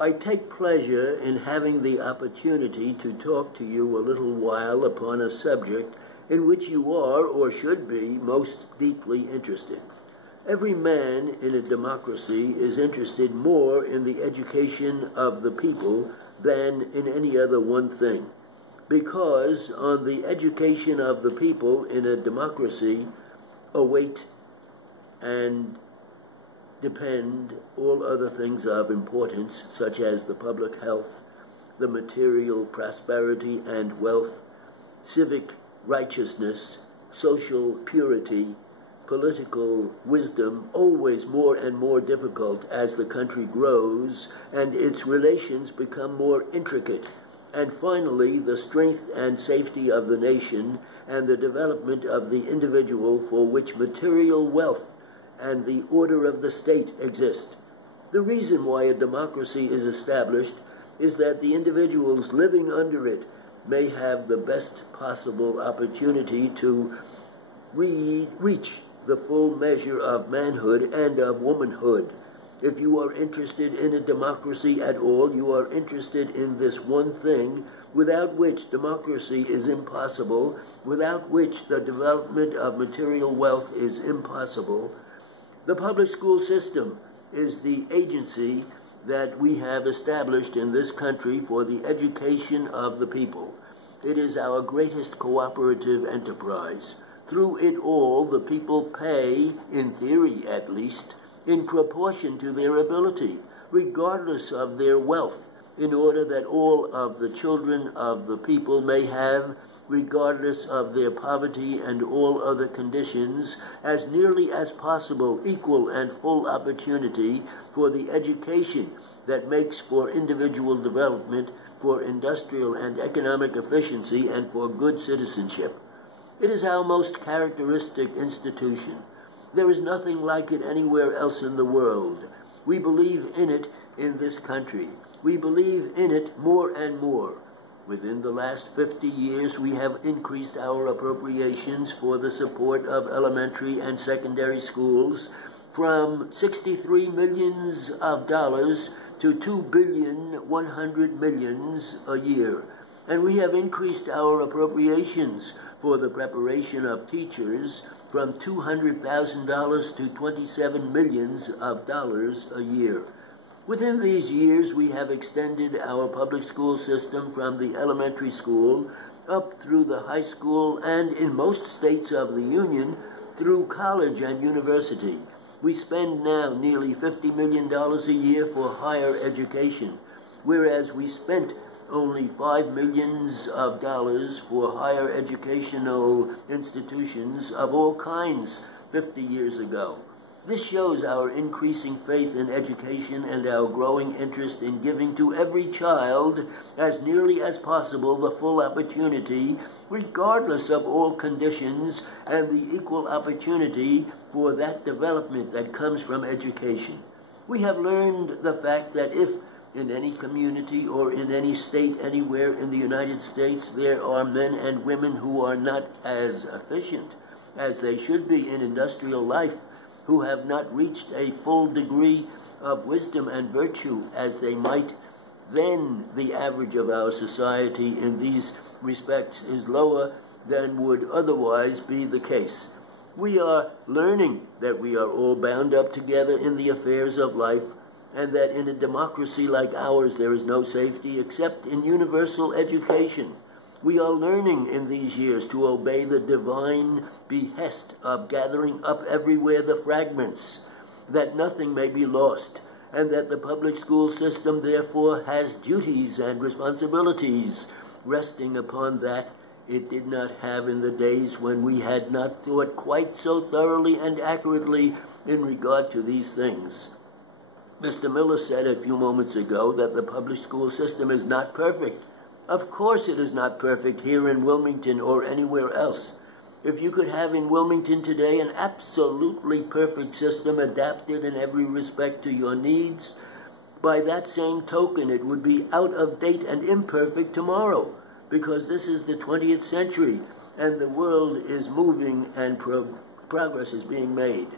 I take pleasure in having the opportunity to talk to you a little while upon a subject in which you are, or should be, most deeply interested. Every man in a democracy is interested more in the education of the people than in any other one thing, because on the education of the people in a democracy await and depend all other things of importance, such as the public health, the material prosperity and wealth, civic righteousness, social purity, political wisdom, always more and more difficult as the country grows and its relations become more intricate, and finally the strength and safety of the nation and the development of the individual, for which material wealth and the order of the state exist. The reason why a democracy is established is that the individuals living under it may have the best possible opportunity to reach the full measure of manhood and of womanhood. If you are interested in a democracy at all, you are interested in this one thing, without which democracy is impossible, without which the development of material wealth is impossible. The public school system is the agency that we have established in this country for the education of the people. It is our greatest cooperative enterprise. Through it all, the people pay, in theory at least, in proportion to their ability, regardless of their wealth, in order that all of the children of the people may have, regardless of their poverty and all other conditions, as nearly as possible equal and full opportunity for the education that makes for individual development, for industrial and economic efficiency, and for good citizenship. It is our most characteristic institution. There is nothing like it anywhere else in the world. We believe in it in this country. We believe in it more and more. Within the last 50 years, we have increased our appropriations for the support of elementary and secondary schools from $63 million to $2.1 billion a year. And we have increased our appropriations for the preparation of teachers from $200,000 to $27 million a year. Within these years, we have extended our public school system from the elementary school up through the high school and, in most states of the Union, through college and university. We spend now nearly $50 million a year for higher education, whereas we spent only $5 million for higher educational institutions of all kinds 50 years ago. This shows our increasing faith in education and our growing interest in giving to every child, as nearly as possible, the full opportunity, regardless of all conditions, and the equal opportunity for that development that comes from education. We have learned the fact that if in any community or in any state anywhere in the United States there are men and women who are not as efficient as they should be in industrial life, who have not reached a full degree of wisdom and virtue as they might, then the average of our society in these respects is lower than would otherwise be the case. We are learning that we are all bound up together in the affairs of life, and that in a democracy like ours there is no safety except in universal education. We are learning in these years to obey the divine behest of gathering up everywhere the fragments, that nothing may be lost, and that the public school system therefore has duties and responsibilities resting upon that it did not have in the days when we had not thought quite so thoroughly and accurately in regard to these things. Mr. Miller said a few moments ago that the public school system is not perfect. Of course it is not perfect here in Wilmington or anywhere else. If you could have in Wilmington today an absolutely perfect system adapted in every respect to your needs, by that same token it would be out of date and imperfect tomorrow, because this is the 20th century and the world is moving and progress is being made.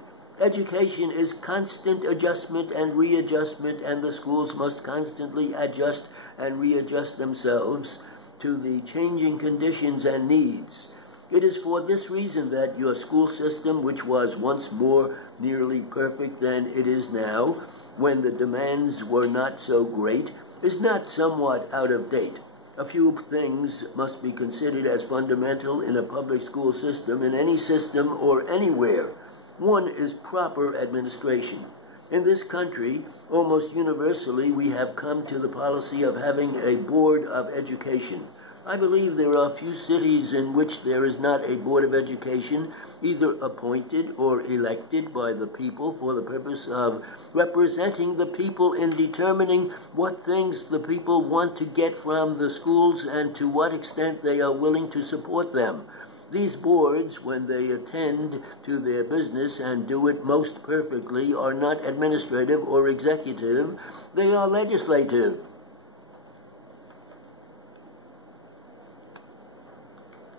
Education is constant adjustment and readjustment, and the schools must constantly adjust and readjust themselves to the changing conditions and needs. It is for this reason that your school system, which was once more nearly perfect than it is now, when the demands were not so great, is not somewhat out of date. A few things must be considered as fundamental in a public school system, in any system or anywhere. One is proper administration. In this country, almost universally, we have come to the policy of having a board of education. I believe there are few cities in which there is not a board of education, either appointed or elected by the people for the purpose of representing the people in determining what things the people want to get from the schools and to what extent they are willing to support them. These boards, when they attend to their business and do it most perfectly, are not administrative or executive, they are legislative.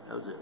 How's it?